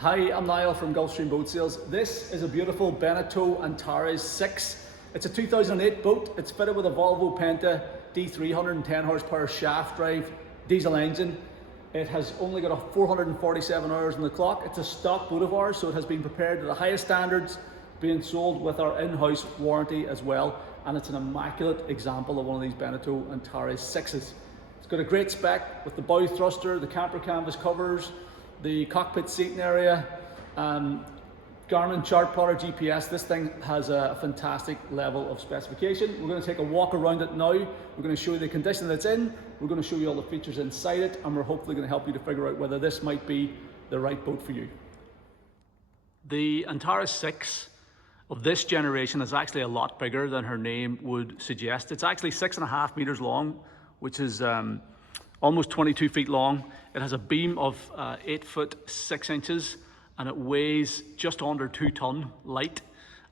Hi, I'm Niall from Gulfstream Boat Sales. This is a beautiful Beneteau Antares 6. It's a 2008 boat. It's fitted with a Volvo Penta D3 110 horsepower shaft drive diesel engine. It has only got a 447 hours on the clock. It's a stock boat of ours, so it has been prepared to the highest standards, being sold with our in-house warranty as well. And it's an immaculate example of one of these Beneteau Antares 6s. It's got a great spec with the bow thruster, the camper canvas covers, the cockpit seating area, Garmin chart plotter GPS. This thing has a fantastic level of specification. We're going to take a walk around it now. We're going to show you the condition that it's in. We're going to show you all the features inside it, and we're hopefully going to help you to figure out whether this might be the right boat for you. The Antares 6 of this generation is actually a lot bigger than her name would suggest. It's actually 6.5 meters long, which is almost 22 feet long. It has a beam of 8 foot 6 inches, and it weighs just under 2 ton light.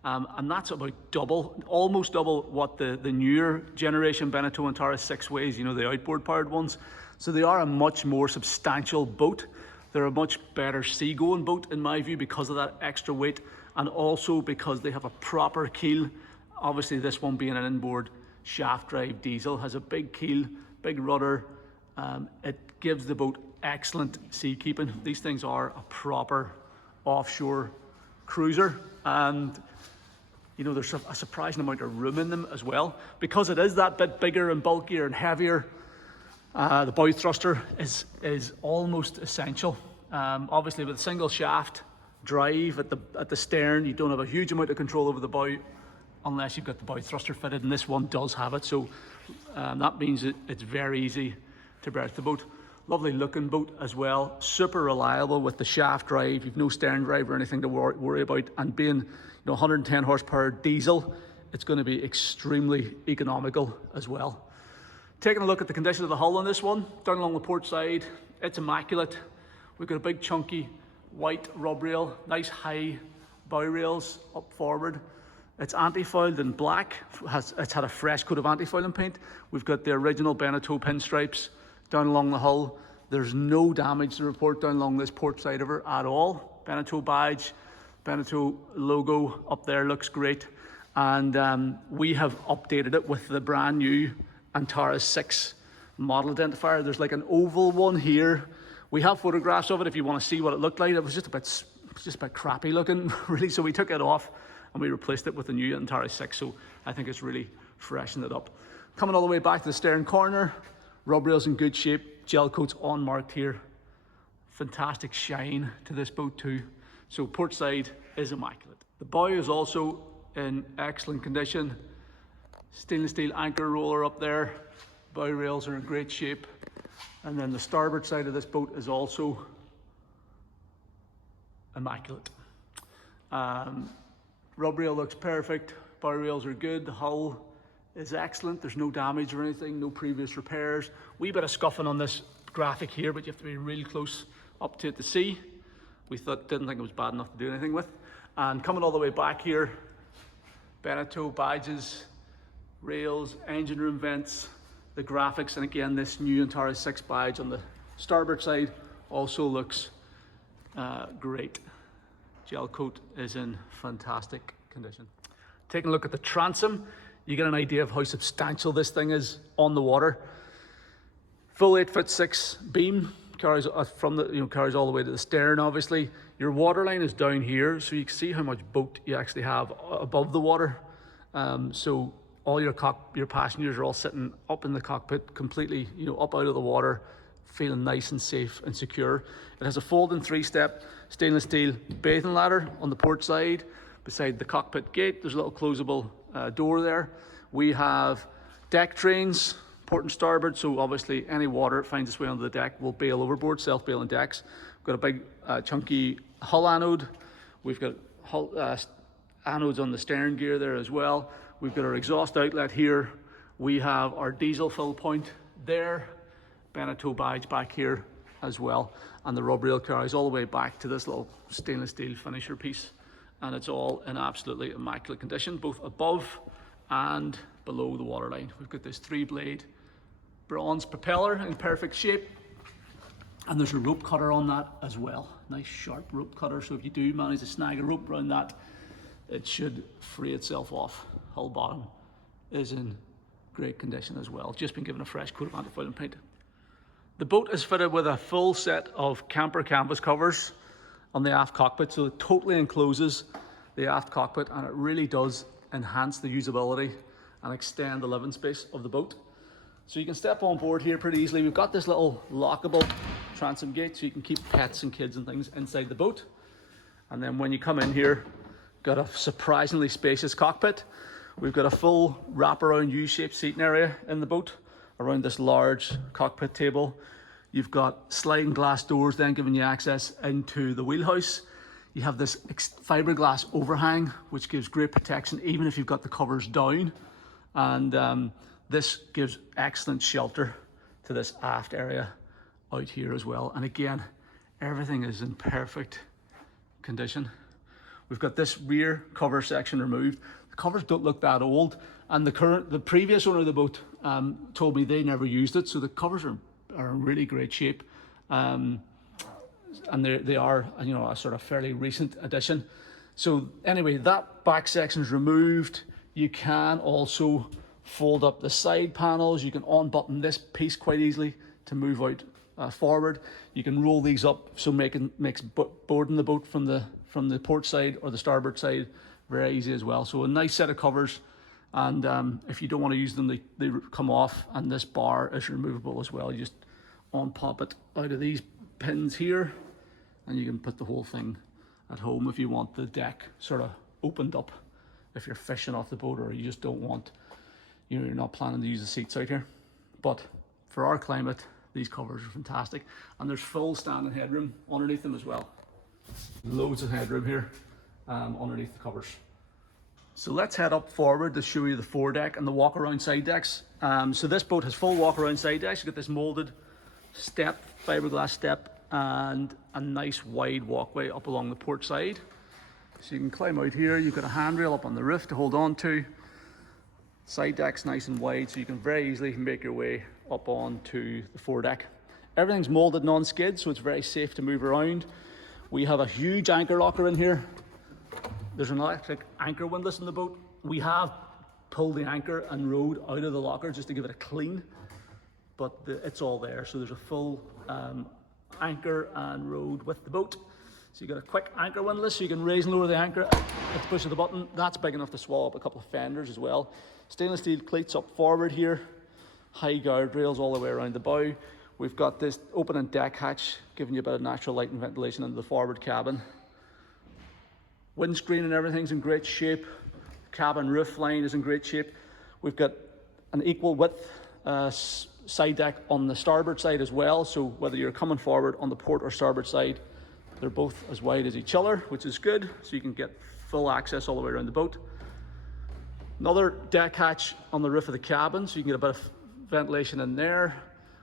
And that's about double, almost double what the newer generation Beneteau Antares 6 weighs, you know, the outboard powered ones. So they are a much more substantial boat. They're a much better seagoing boat in my view because of that extra weight, and also because they have a proper keel. Obviously this one being an inboard shaft drive diesel has a big keel, big rudder. It gives the boat excellent sea keeping. These things are a proper offshore cruiser, and you know, there's a surprising amount of room in them as well. Because it is that bit bigger and bulkier and heavier, the bow thruster is almost essential. Obviously with a single shaft drive at the stern, you don't have a huge amount of control over the bow unless you've got the bow thruster fitted, and this one does have it. So that means it's very easy to berth the boat. Lovely looking boat as well, super reliable with the shaft drive. You've no stern drive or anything to worry about, and being, you know, 110 horsepower diesel, it's going to be extremely economical as well. Taking a look at the condition of the hull on this one, down along the port side, it's immaculate. We've got a big chunky white rub rail, nice high bow rails up forward. It's anti-foiled in black. It's had a fresh coat of anti-fouling paint. We've got the original Beneteau pinstripes down along the hull. There's no damage to report down along this port side of her at all. Beneteau badge, Beneteau logo up there looks great. And we have updated it with the brand new Antares 6 model identifier. There's like an oval one here. We have photographs of it if you want to see what it looked like. It was just a bit crappy looking, really. So we took it off and we replaced it with the new Antares 6. So I think it's really freshened it up. Coming all the way back to the stern corner, rub rails in good shape, gel coats unmarked here. Fantastic shine to this boat too. So port side is immaculate. The bow is also in excellent condition. Stainless steel anchor roller up there. Bow rails are in great shape. And then the starboard side of this boat is also immaculate. Rub rail looks perfect. Bow rails are good. The hull is excellent. There's no damage or anything, no previous repairs. Wee bit of scuffing on this graphic here, but you have to be really close up to it to see. We didn't think it was bad enough to do anything with. And coming all the way back here, Beneteau badges, rails, engine room vents, the graphics, and again this new Antares 6 badge on the starboard side also looks great. Gel coat is in fantastic condition. Taking a look at the transom, you get an idea of how substantial this thing is on the water. Full 8 foot 6 beam, carries carries all the way to the stern. Obviously your waterline is down here, so you can see how much boat you actually have above the water. So all your passengers are all sitting up in the cockpit, completely, you know, up out of the water, feeling nice and safe and secure. It has a folding 3-step stainless steel bathing ladder on the port side. Beside the cockpit gate, there's a little closable door there. We have deck trains, port and starboard, so obviously any water that finds its way onto the deck will bail overboard, self-bailing decks. We've got a big chunky hull anode. We've got hull, anodes on the stern gear there as well. We've got our exhaust outlet here. We have our diesel fill point there. Beneteau badge back here as well. And the rub rail carries all the way back to this little stainless steel finisher piece. And it's all in absolutely immaculate condition, both above and below the waterline. We've got this 3-blade bronze propeller in perfect shape. And there's a rope cutter on that as well. Nice sharp rope cutter, so if you do manage to snag a rope around that, it should free itself off. Hull bottom is in great condition as well. Just been given a fresh coat of antifoul paint. The boat is fitted with a full set of camper canvas covers on the aft cockpit, so it totally encloses the aft cockpit, and it really does enhance the usability and extend the living space of the boat. So you can step on board here pretty easily. We've got this little lockable transom gate, so you can keep pets and kids and things inside the boat. And then when you come in here, got a surprisingly spacious cockpit. We've got a full wraparound U-shaped seating area in the boat around this large cockpit table. You've got sliding glass doors then giving you access into the wheelhouse. You have this fiberglass overhang, which gives great protection even if you've got the covers down. And this gives excellent shelter to this aft area out here as well. And again, everything is in perfect condition. We've got this rear cover section removed. The covers don't look that old, and the previous owner of the boat told me they never used it, so the covers are in really great shape. And they are, you know, a sort of fairly recent addition. So anyway, that back section is removed. You can also fold up the side panels. You can unbutton this piece quite easily to move out forward. You can roll these up, so makes boarding the boat from the port side or the starboard side very easy as well. So a nice set of covers, and if you don't want to use them, they come off, and this bar is removable as well. You just unpop it out of these pins here, and you can put the whole thing at home if you want the deck sort of opened up, if you're fishing off the boat, or you just don't want, you know, you're not planning to use the seats out here. But for our climate, these covers are fantastic, and there's full standing headroom underneath them as well. Loads of headroom here underneath the covers. So let's head up forward to show you the foredeck and the walk around side decks. So this boat has full walk around side decks. You get this molded step, fiberglass step, and a nice wide walkway up along the port side. So you can climb out here. You've got a handrail up on the roof to hold on to. Side deck's nice and wide, so you can very easily make your way up onto the foredeck. Everything's molded non-skid, so it's very safe to move around. We have a huge anchor locker in here. There's an electric anchor windlass in the boat. We have pulled the anchor and rode out of the locker just to give it a clean, but it's all there. So there's a full anchor and rode with the boat. So you got a quick anchor windlass, so you can raise and lower the anchor at the push of the button. That's big enough to swallow up a couple of fenders as well. Stainless steel cleats up forward here. High guardrails all the way around the bow. We've got this opening deck hatch, giving you a bit of natural light and ventilation into the forward cabin. Windscreen and everything's in great shape. Cabin roof line is in great shape. We've got an equal width side deck on the starboard side as well. So whether you're coming forward on the port or starboard side, they're both as wide as each other, which is good. So you can get full access all the way around the boat. Another deck hatch on the roof of the cabin, so you can get a bit of ventilation in there.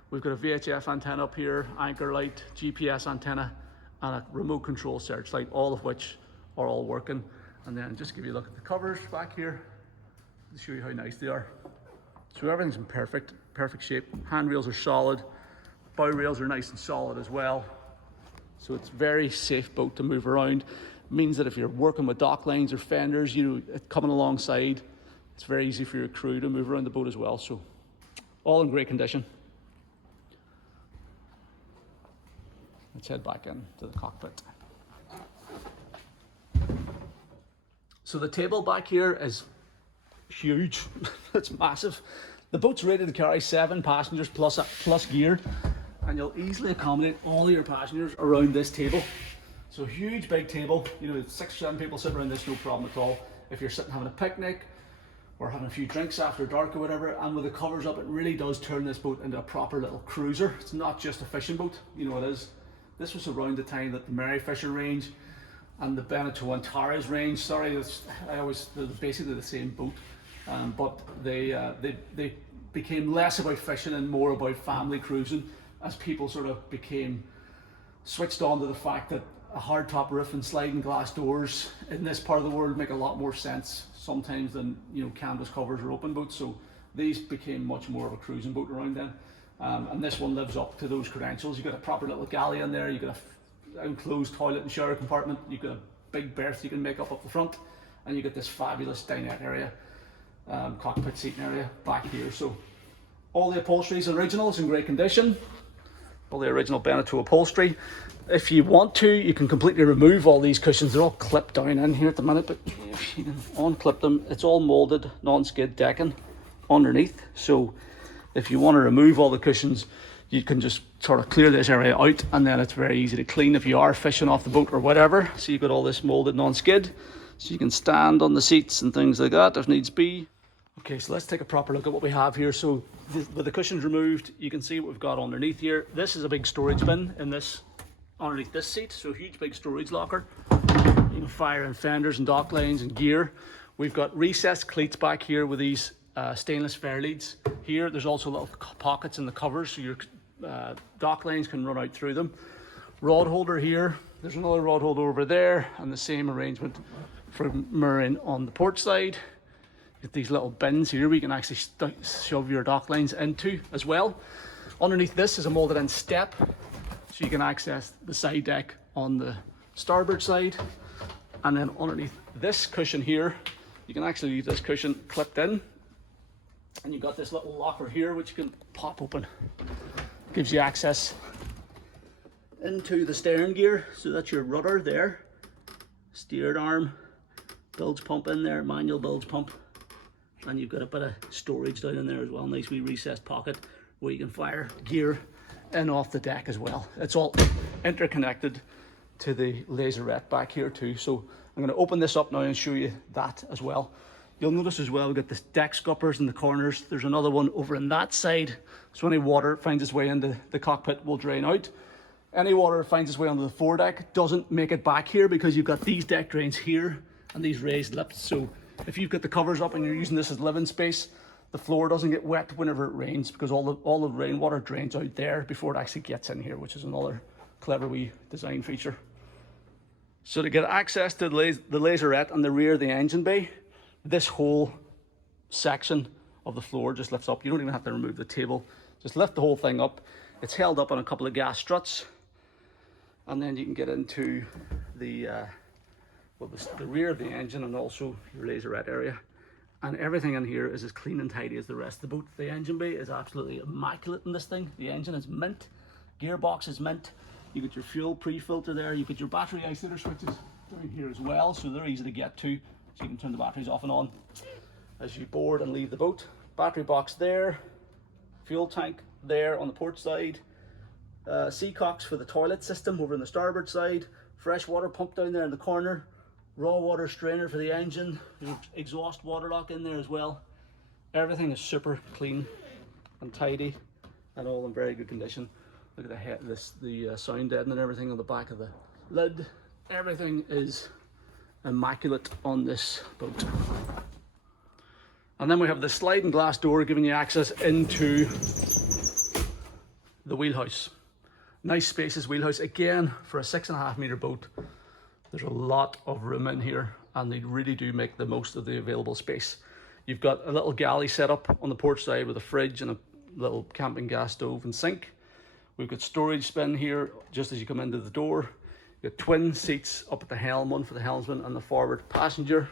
We've got a VHF antenna up here, anchor light, GPS antenna, and a remote control searchlight, all of which are all working. And then just give you a look at the covers back here to show you how nice they are. So everything's in perfect shape. Handrails are solid, bow rails are nice and solid as well. So it's a very safe boat to move around. It means that if you're working with dock lines or fenders, you know, coming alongside, it's very easy for your crew to move around the boat as well. So all in great condition. Let's head back into the cockpit. So the table back here is huge. It's massive. The boat's rated to carry 7 passengers plus gear, and you'll easily accommodate all of your passengers around this table. So huge big table, you know, 6 or 7 people sitting around this, no problem at all. If you're sitting having a picnic or having a few drinks after dark or whatever, and with the covers up, it really does turn this boat into a proper little cruiser. It's not just a fishing boat, you know it is. This was around the time that the Merry Fisher range and the Beneteau Antares range, they're basically the same boat, but they became less about fishing and more about family cruising, as people sort of became switched on to the fact that a hardtop roof and sliding glass doors in this part of the world make a lot more sense sometimes than, you know, canvas covers or open boats. So these became much more of a cruising boat around then. And this one lives up to those credentials. You've got a proper little galley in there, you've got an enclosed toilet and shower compartment, you've got a big berth you can make up the front, and you get this fabulous dinette area, cockpit seating area back here. So all the upholstery is original, it's in great condition. All the original Beneteau upholstery. If you want to, you can completely remove all these cushions. They're all clipped down in here at the minute, but if you can unclip them, it's all molded non-skid decking underneath. So if you want to remove all the cushions, you can just sort of clear this area out, and then it's very easy to clean if you are fishing off the boat or whatever. So you've got all this molded non-skid, so you can stand on the seats and things like that if needs be. Okay, so let's take a proper look at what we have here. So with the cushions removed, you can see what we've got underneath here. This is a big storage bin in this, underneath this seat, so a huge big storage locker. You can fire in fenders and dock lines and gear. We've got recessed cleats back here with these stainless fair leads here. There's also little pockets in the covers, so your dock lines can run out through them. Rod holder here. There's another rod holder over there, and the same arrangement for mirroring on the port side. Get these little bins here where you can actually shove your dock lines into as well. Underneath this is a molded in step, so you can access the side deck on the starboard side. And then underneath this cushion here, you can actually leave this cushion clipped in, and you've got this little locker here which you can pop open. Gives you access into the stern gear, so that's your rudder there, steered arm, bilge pump in there, manual bilge pump. And you've got a bit of storage down in there as well, nice wee recessed pocket where you can fire gear in off the deck as well. It's all interconnected to the laserette back here too. So I'm going to open this up now and show you that as well. You'll notice as well, we've got the deck scuppers in the corners. There's another one over on that side. So any water finds its way into the cockpit will drain out. Any water finds its way onto the foredeck doesn't make it back here, because you've got these deck drains here and these raised lips. So if you've got the covers up and you're using this as living space, the floor doesn't get wet whenever it rains, because all the rainwater drains out there before it actually gets in here, which is another clever wee design feature. So to get access to the laserette and the rear of the engine bay, this whole section of the floor just lifts up. You don't even have to remove the table. Just lift the whole thing up. It's held up on a couple of gas struts, and then you can get into the rear of the engine and also your laserette area. And everything in here is as clean and tidy as the rest of the boat. The engine bay is absolutely immaculate in this thing. The engine is mint, gearbox is mint. You get your fuel pre-filter there. You get your battery isolator switches down here as well, so they're easy to get to. So you can turn the batteries off and on as you board and leave the boat. Battery box there, fuel tank there on the port side, seacocks for the toilet system over on the starboard side, fresh water pump down there in the corner, raw water strainer for the engine, there's exhaust water lock in there as well. Everything is super clean and tidy and all in very good condition. Look at the sound deadening and everything on the back of the lid. Everything is immaculate on this boat. And then we have the sliding glass door giving you access into the wheelhouse. Nice spacious wheelhouse. Again, for a 6.5 meter boat, there's a lot of room in here, and they really do make the most of the available space. You've got a little galley set up on the port side with a fridge and a little camping gas stove and sink. We've got storage bin here just as you come into the door. You've got twin seats up at the helm, one for the helmsman and the forward passenger.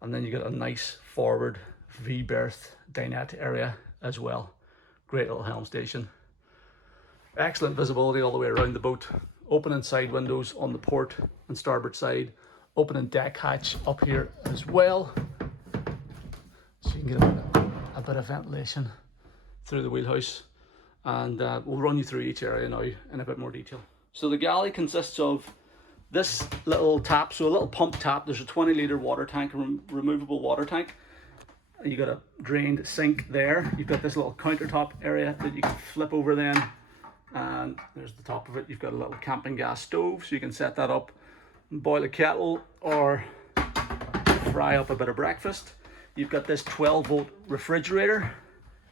And then you got a nice forward V-berth dinette area as well. Great little helm station. Excellent visibility all the way around the boat. Opening side windows on the port and starboard side. Opening deck hatch up here as well, so you can get a bit of ventilation through the wheelhouse. And we'll run you through each area now in a bit more detail. So the galley consists of this little tap, so a little pump tap. There's a 20 litre water tank, a removable water tank. You got a drained sink there. You've got this little countertop area that you can flip over then, and there's the top of it. You've got a little camping gas stove, so you can set that up and boil a kettle or fry up a bit of breakfast. You've got this 12-volt refrigerator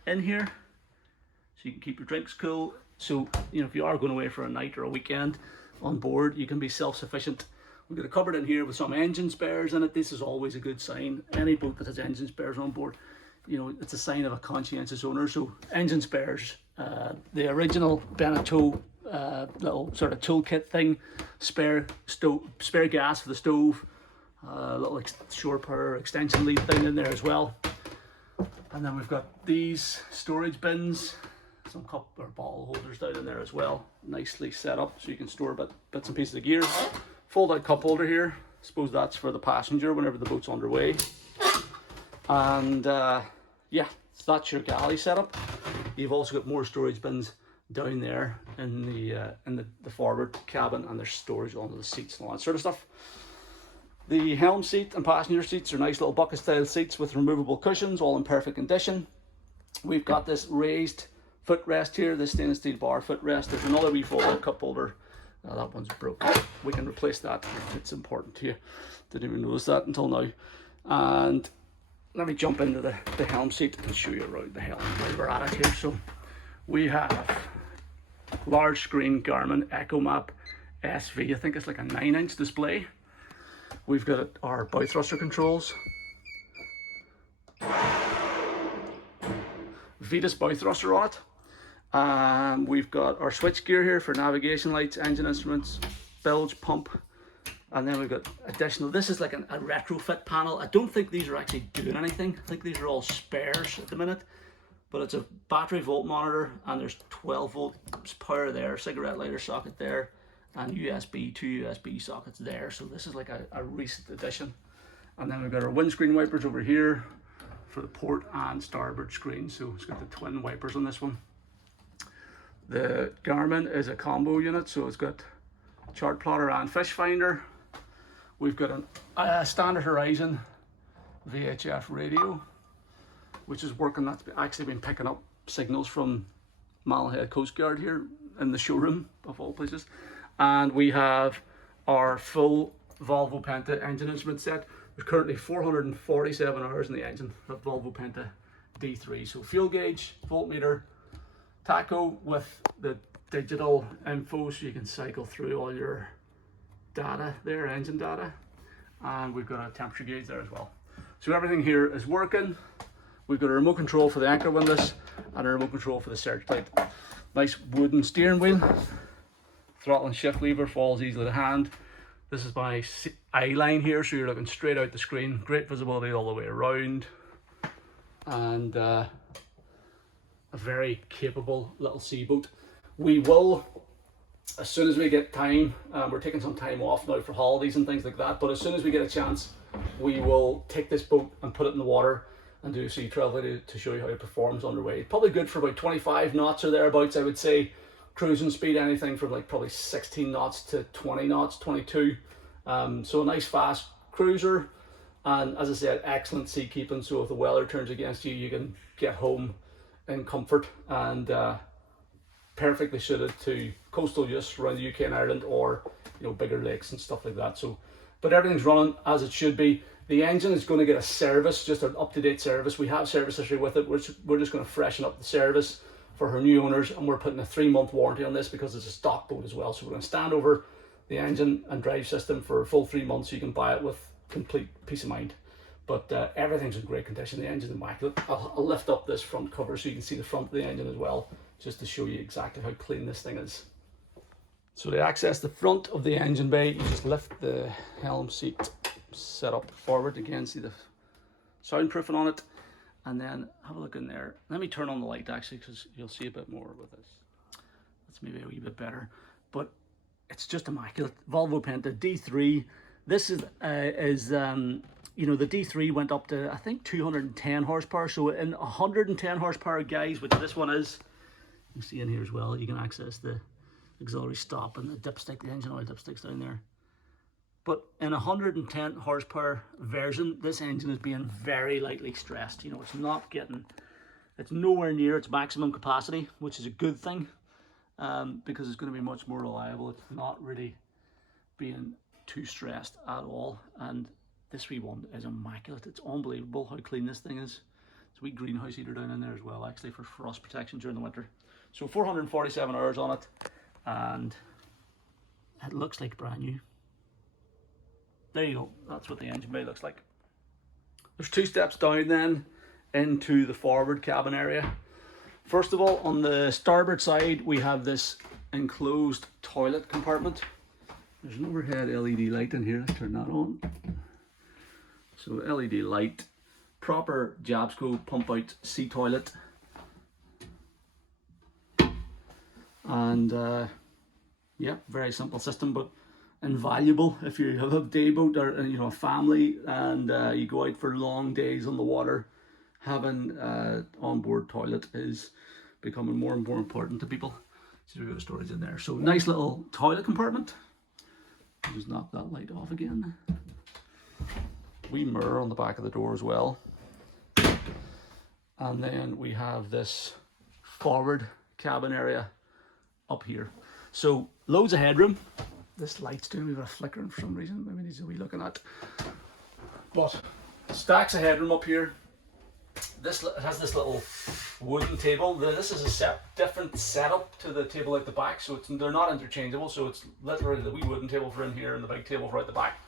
in here, so you can keep your drinks cool. So, you know, if you are going away for a night or a weekend on board, you can be self-sufficient. We've got a cupboard in here with some engine spares in it. This is always a good sign. Any boat that has engine spares on board, you know, it's a sign of a conscientious owner. So engine spares the original Beneteau little sort of toolkit thing, spare gas for the stove, little shore power extension lead thing in there as well. And then we've got these storage bins, some cup or bottle holders down in there as well, nicely set up so you can store bits and pieces of gear. Fold out cup holder here, I suppose that's for the passenger whenever the boat's underway. And yeah, that's your galley setup. You've also got more storage bins down there in the forward cabin, and there's storage under the seats and all that sort of stuff. The helm seat and passenger seats are nice little bucket style seats with removable cushions, all in perfect condition. We've got this raised footrest here, this stainless steel bar footrest. There's another wee fold-out cup holder. That one's broken. We can replace that if it's important to you. Didn't even notice that until now. And let me jump into the helm seat and show you around the helm while we're at it here. So we have large screen Garmin EcoMap SV. I think it's like a 9-inch display. We've got our bow thruster controls, Vetus bow thruster on it. We've got our switch gear here for navigation lights, engine instruments, bilge pump, and then we've got additional, this is like a retrofit panel. I don't think these are actually doing anything. I think these are all spares at the minute, but it's a battery volt monitor, and there's 12 volt power there, cigarette lighter socket there, and two USB sockets there. So this is like a recent addition. And then we've got our windscreen wipers over here for the port and starboard screen. So it's got the twin wipers on this one. The Garmin is a combo unit, so it's got chart plotter and fish finder. We've got a standard Horizon VHF radio, which is working. That's actually been picking up signals from Malahide Coast Guard here in the showroom of all places. And we have our full Volvo Penta engine instrument set. There's currently 447 hours in the engine of Volvo Penta D3. So fuel gauge, voltmeter, tacho with the digital info so you can cycle through all your data there, engine data. And we've got a temperature gauge there as well. So everything here is working. We've got a remote control for the anchor windlass and a remote control for the searchlight. Nice wooden steering wheel. Throttle and shift lever falls easily to hand. This is my eye line here, so you're looking straight out the screen. Great visibility all the way around. And a very capable little seaboat. We will, as soon as we get time, we're taking some time off now for holidays and things like that, but as soon as we get a chance, we will take this boat and put it in the water and do a sea trial video to show you how it performs underway. Probably good for about 25 knots or thereabouts, I would say. Cruising speed, anything from like probably 16 knots to 20 knots, 22. So a nice fast cruiser, and as I said, excellent sea keeping. So if the weather turns against you, you can get home in comfort, and perfectly suited to coastal use around the UK and Ireland, or bigger lakes and stuff like that. So, but everything's running as it should be. The engine is going to get a service, just an up-to-date service. We have service history with it. We're just going to freshen up the service for her new owners, and we're putting a 3-month warranty on this because it's a stock boat as well. So we're going to stand over the engine and drive system for a full 3 months, so you can buy it with complete peace of mind. But everything's in great condition. The engine's immaculate. I'll lift up this front cover so you can see the front of the engine as well, just to show you exactly how clean this thing is. So to access the front of the engine bay, you just lift the helm seat set up forward. Again, see the soundproofing on it. And then have a look in there. Let me turn on the light actually, because you'll see a bit more with this. That's maybe a wee bit better. But it's just immaculate. Volvo Penta D3. This is the D3 went up to, I think, 210 horsepower. So in 110 horsepower guys, which this one is, you can see in here as well, you can access the auxiliary stop and the dipstick, the engine oil dipstick's down there. But in 110 horsepower version, this engine is being very lightly stressed. It's nowhere near its maximum capacity, which is a good thing, because it's going to be much more reliable. It's not really being too stressed at all. And this wee one is immaculate. It's unbelievable how clean this thing is. It's a wee greenhouse heater down in there as well, actually, for frost protection during the winter. So 447 hours on it, and it looks like brand new. There you go, that's what the engine bay looks like. There's 2 steps down then into the forward cabin area. First of all, on the starboard side, we have this enclosed toilet compartment. There's an overhead LED light in here. Let's turn that on. So LED light, proper Jabsco pump out sea toilet. And yeah, very simple system, but invaluable if you have a day boat or a family and you go out for long days on the water. Having onboard toilet is becoming more and more important to people. So we've got storage in there. So nice little toilet compartment. I'll just knock that light off again. Wee mirror on the back of the door as well. And then we have this forward cabin area up here. So loads of headroom. This light's doing a bit of flickering for some reason. Maybe needs a wee looking at. But stacks of headroom up here. It has this little wooden table. This is a different setup to the table at the back, so they're not interchangeable. So it's literally the wee wooden table for in here and the big table for out the back.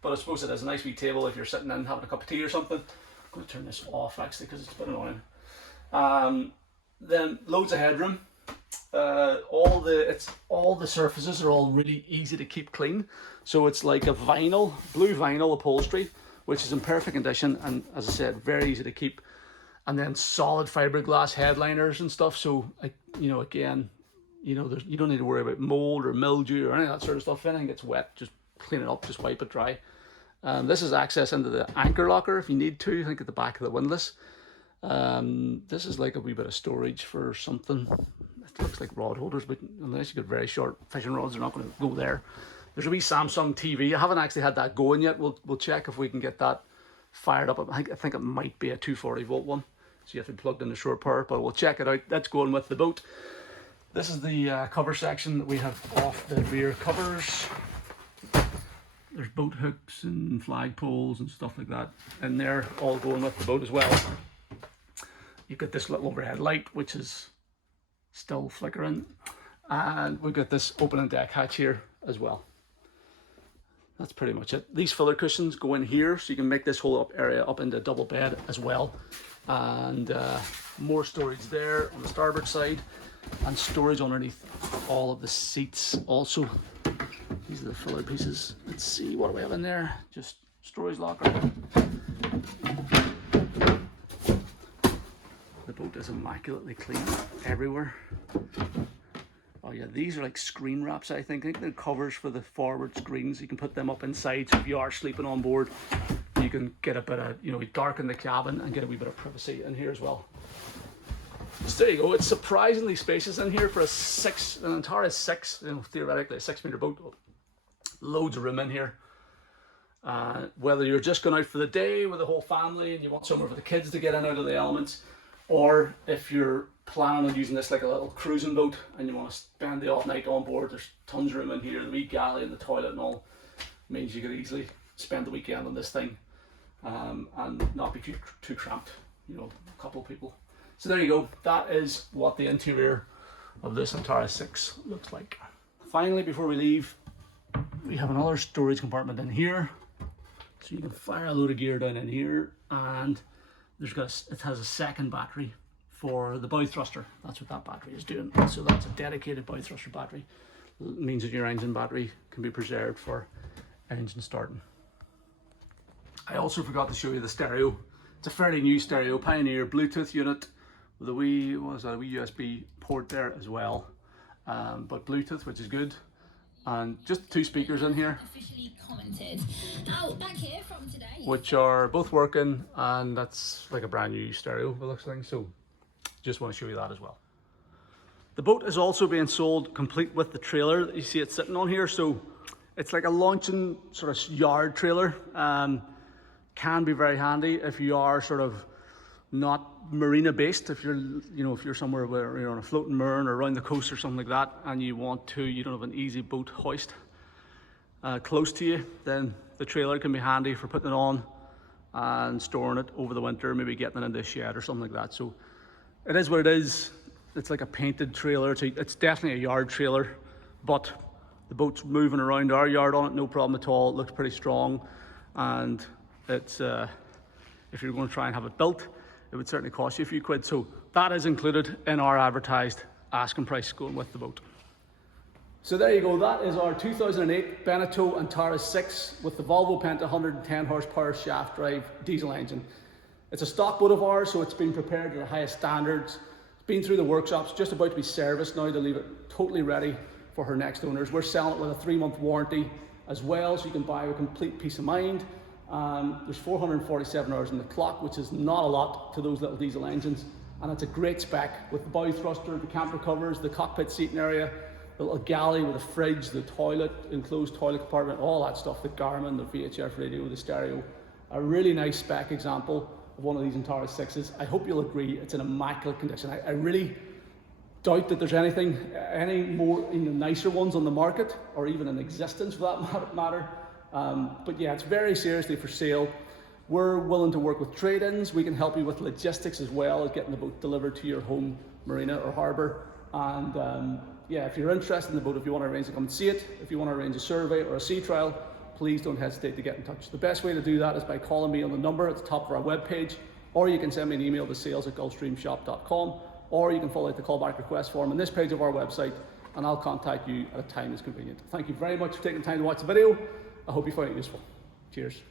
But I suppose it is a nice wee table if you're sitting in having a cup of tea or something. I'm going to turn this off actually because it's a bit annoying. Then loads of headroom. All the surfaces are all really easy to keep clean. So it's like a blue vinyl upholstery, which is in perfect condition, and as I said, very easy to keep. And then solid fiberglass headliners and stuff. So again, you don't need to worry about mold or mildew or any of that sort of stuff. If anything gets wet, just clean it up, just wipe it dry. This is access into the anchor locker if you need to. I think at the back of the windlass. This is like a wee bit of storage for something. It looks like rod holders, but unless you got very short fishing rods, they're not going to go there. There's a wee Samsung TV. I haven't actually had that going yet. We'll check if we can get that fired up. I think it might be a 240 volt one, so you have to be plugged in the short power, but we'll check it out. That's going with the boat. This is the cover section that we have off the rear covers. There's boat hooks and flag poles and stuff like that in there, all going with the boat as well. You've got this little overhead light, which is still flickering, and we've got this opening deck hatch here as well. That's pretty much it. These filler cushions go in here, so you can make this whole area up into a double bed as well. And more storage there on the starboard side, and storage underneath all of the seats also. These are the filler pieces. Let's see, what do we have in there? Just storage locker. The boat is immaculately clean everywhere. Oh yeah, these are like screen wraps, I think they're covers for the forward screens. You can put them up inside, so if you are sleeping on board, you can get a bit of, darken the cabin and get a wee bit of privacy in here as well. So there you go, it's surprisingly spacious in here for an Antares 6, theoretically a 6-meter boat. Loads of room in here. Whether you're just going out for the day with the whole family and you want somewhere for the kids to get in out of the elements, or if you're planning on using this like a little cruising boat and you want to spend the off night on board, there's tons of room in here. The wee galley and the toilet and all means you could easily spend the weekend on this thing and not be too cramped, a couple of people. So there you go, that is what the interior of this Antares 6 looks like. Finally, before we leave, we have another storage compartment in here, so you can fire a load of gear down in here, and it has a second battery for the bow thruster. That's what that battery is doing. So that's a dedicated bow thruster battery. It means that your engine battery can be preserved for engine starting. I also forgot to show you the stereo. It's a fairly new stereo, Pioneer Bluetooth unit with a wee USB port there as well. But Bluetooth, which is good. And just 2 speakers in here, which are both working, and that's like a brand new stereo by the looks of things, so just want to show you that as well. The boat is also being sold complete with the trailer that you see it sitting on here, so it's like a launching sort of yard trailer. Can be very handy if you are sort of not marina based, if you're somewhere where you're on a floating marina or around the coast or something like that, and you don't have an easy boat hoist close to you, then the trailer can be handy for putting it on and storing it over the winter, maybe getting it into a shed or something like that. So it is what it is. It's like a painted trailer. It's definitely a yard trailer, but the boat's moving around our yard on it, no problem at all. It looks pretty strong, and it's if you're going to try and have it built, it would certainly cost you a few quid. So that is included in our advertised asking price going with the boat. So there you go, that is our 2008 Beneteau Antares 6 with the Volvo Penta 110 horsepower shaft drive diesel engine. It's a stock boat of ours, so it's been prepared to the highest standards. It's been through the workshops, just about to be serviced now to leave it totally ready for her next owners. We're selling it with a 3-month warranty as well, so you can buy with complete peace of mind. There's 447 hours on the clock, which is not a lot to those little diesel engines, and it's a great spec with the bow thruster, the camper covers, the cockpit seating area, the little galley with a fridge, the toilet, enclosed toilet compartment, all that stuff, the Garmin, the VHF radio, the stereo. A really nice spec example of one of these Antares 6s. I hope you'll agree it's in immaculate condition. I really doubt that there's any more nicer ones on the market, or even in existence for that matter. But yeah, it's very seriously for sale. We're willing to work with trade-ins. We can help you with logistics as well as getting the boat delivered to your home marina or harbour. And yeah, if you're interested in the boat, if you want to arrange to come and see it, if you want to arrange a survey or a sea trial, please don't hesitate to get in touch. The best way to do that is by calling me on the number at the top of our webpage, or you can send me an email to sales@gulfstreamshop.com, or you can fill out the callback request form on this page of our website, and I'll contact you at a time that's convenient. Thank you very much for taking the time to watch the video. I hope you found it useful. Cheers.